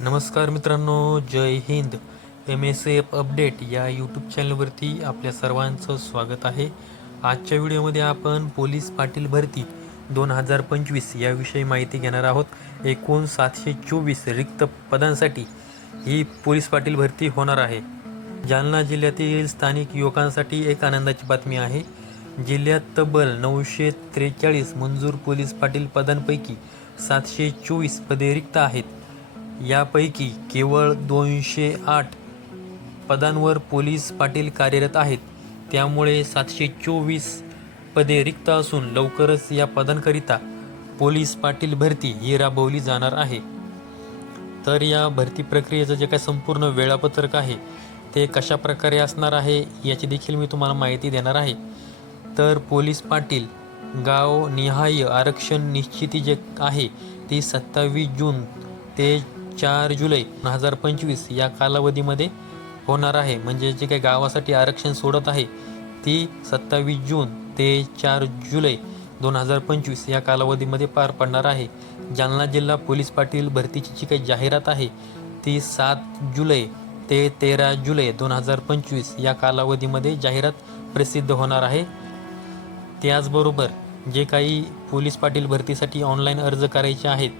नमस्कार मित्रांनो Jai Hind. M S F update या यूट्यूब चॅनलवरती आपल्या सर्वांचं स्वागत आहे. आजच्या व्हिडिओमध्ये आपण पोलीस पाटील भरती दोन हजार पंचवीस याविषयी माहिती घेणार आहोत. एकूण सातशे चोवीस रिक्त पदांसाठी ही पोलीस पाटील भरती होणार आहे. जालना जिल्ह्यातील स्थानिक युवकांसाठी एक आनंदाची बातमी आहे. जिल्ह्यात तब्बल नऊशे त्रेचाळीस मंजूर पोलीस पाटील पदांपैकी सातशे चोवीस पदे रिक्त आहेत. यापैकी केवळ दोनशे आठ पदांवर पोलीस पाटील कार्यरत आहेत. त्यामुळे सातशे चोवीस पदे रिक्त असून लवकरच या पदांकरिता पोलीस पाटील भरती ही राबवली जाणार आहे. तर या भरती प्रक्रियेचं जे काय संपूर्ण वेळापत्रक आहे ते कशा प्रकारे असणार आहे याची देखील मी तुम्हाला माहिती देणार आहे. तर पोलीस पाटील गाव निहाय आरक्षण निश्चिती जे आहे ती सत्तावीस जून ते चार जुलै दोन हजार पंचवीस या कालावधीमध्ये होणार आहे. म्हणजे जे काही गावासाठी आरक्षण सोडत आहे ती सत्तावीस जून ते चार जुलै दोन हजार पंचवीस या कालावधीमध्ये पार पडणार आहे. जालना जिल्हा पोलीस पाटील भरतीची जी काही जाहिरात आहे ती सात जुलै ते तेरा जुलै दोन हजार पंचवीस या कालावधीमध्ये जाहिरात प्रसिद्ध होणार आहे. त्याचबरोबर जे काही पोलीस पाटील भरतीसाठी ऑनलाईन अर्ज करायचे आहेत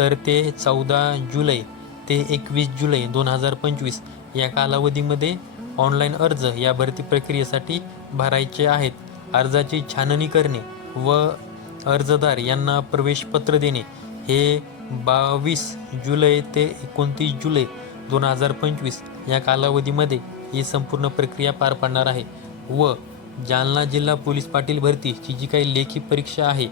तर ते चौदा जुलै ते एकवीस जुलै दोन हजार पंचवीस या कालावधीमध्ये ऑनलाईन अर्ज या भरती प्रक्रियेसाठी भरायचे आहेत. अर्जाची छाननी करणे व अर्जदार यांना प्रवेशपत्र देणे हे बावीस जुलै ते एकोणतीस जुलै दोन हजार पंचवीस या कालावधीमध्ये ही संपूर्ण प्रक्रिया पार पडणार आहे व जालना जिल्हा पोलीस पाटील भरतीची जी काही लेखी परीक्षा आहे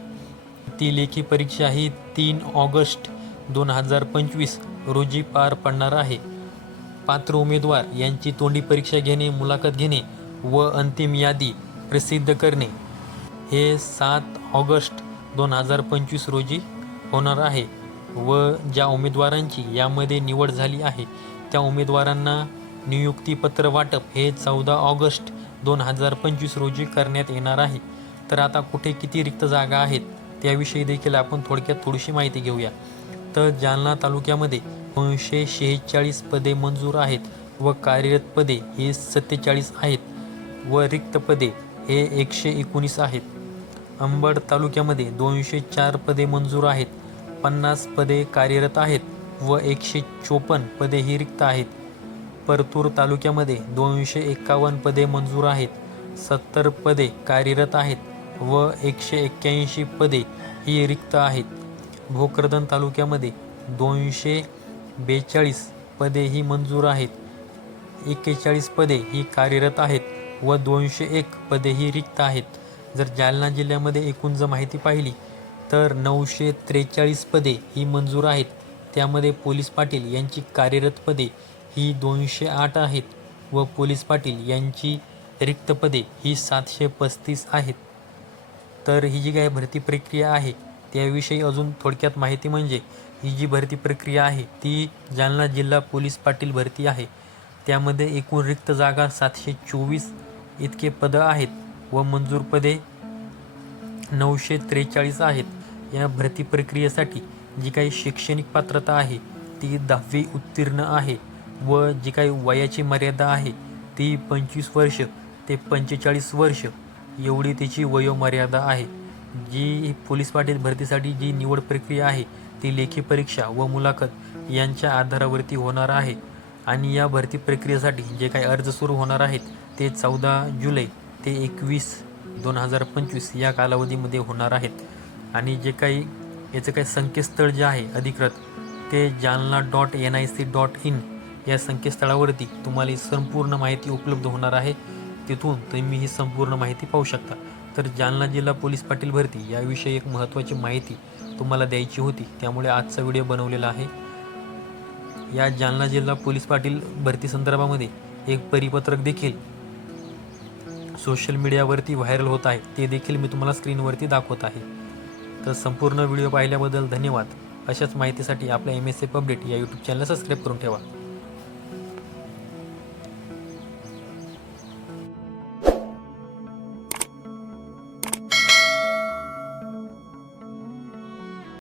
ती लेखी परीक्षा ही तीन ऑगस्ट दोन हजार पंचवीस रोजी पार पडणार आहे. पात्र उमेदवार यांची तोंडी परीक्षा घेणे मुलाखत घेणे व अंतिम यादी प्रसिद्ध करणे हे सात ऑगस्ट दोन हजार पंचवीस रोजी होणार आहे व ज्या उमेदवारांची यामध्ये निवड झाली आहे त्या उमेदवारांना नियुक्तीपत्र वाटप हे चौदा ऑगस्ट दोन हजार पंचवीस रोजी करण्यात येणार आहे. तर आता कुठे किती रिक्त जागा आहेत त्याविषयी देखील आपण थोडक्यात थोडीशी माहिती घेऊया. तर जालना तालुक्यामध्ये दोनशे शेहेचाळीस पदे मंजूर आहेत व कार्यरत पदे हे सत्तेचाळीस आहेत व रिक्त पदे हे एकशे एकोणीस आहेत. अंबड तालुक्यामध्ये दोनशे चार पदे मंजूर आहेत पन्नास पदे कार्यरत आहेत व एकशे चोपन्न पदे ही रिक्त आहेत. परतूर तालुक्यामध्ये दोनशे एक्कावन्न पदे मंजूर आहेत सत्तर पदे कार्यरत आहेत व एकशे एक्क्याऐंशी पदे ही रिक्त आहेत. भोकरदन तालुक्यामध्ये दोनशे बेचाळीस पदे ही मंजूर आहेत. एक्केचाळीस पदे ही कार्यरत आहेत व दोनशे एक पदे ही रिक्त आहेत. जर जालना जिल्ह्यामध्ये एकूण जर माहिती पाहिली तर नऊशे त्रेचाळीस पदे ही मंजूर आहेत. त्यामध्ये पोलीस पाटील यांची कार्यरत पदे ही दोनशे आठ आहेत व पोलीस पाटील यांची रिक्त पदे ही सातशे पस्तीस आहेत. तर ही जी काही भरती प्रक्रिया आहे त्याविषयी अजून थोडक्यात माहिती म्हणजे ही जी भरती प्रक्रिया आहे ती जालना जिल्हा पोलीस पाटील भरती आहे. त्यामध्ये एकूण रिक्त जागा सातशे चोवीस इतके पदं आहेत व मंजूर पदे नऊशे त्रेचाळीस आहेत. या भरती प्रक्रियेसाठी जी काही शैक्षणिक पात्रता आहे ती दहावी उत्तीर्ण आहे व जी काही वयाची मर्यादा आहे ती पंचवीस वर्ष ते पंचेचाळीस वर्ष एवढी तिची वयोमर्यादा आहे. जी पोलीस पाटील भरतीसाठी जी निवड प्रक्रिया आहे ती लेखी परीक्षा व मुलाखत यांच्या आधारावरती होणार आहे. आणि या भरती प्रक्रियेसाठी जे काही अर्ज सुरू होणार आहेत ते चौदा जुलै ते एकवीस दोन हजार पंचवीस या कालावधीमध्ये होणार आहेत. आणि जे काही याचं काही संकेतस्थळ जे आहे अधिकृत ते Jalna dot N I C dot in या संकेतस्थळावरती तुम्हाला संपूर्ण माहिती उपलब्ध होणार आहे. तिथून तुम्ही ही संपूर्ण माहिती पाहू शकता. तर जालना जिल्हा पोलीस पाटील भरती याविषयी एक महत्त्वाची माहिती तुम्हाला द्यायची होती. त्यामुळे आजचा व्हिडिओ बनवलेला आहे. या जालना जिल्हा पोलीस पाटील भरती संदर्भामध्ये एक परिपत्रक देखील सोशल मीडियावरती व्हायरल होत आहे. ते देखील मी तुम्हाला स्क्रीनवरती दाखवत आहे. तर संपूर्ण व्हिडिओ पाहिल्याबद्दल धन्यवाद. अशाच माहितीसाठी आपल्या एम एस एफ अपडेट या यूट्यूब चॅनलला सबस्क्राईब करून ठेवा.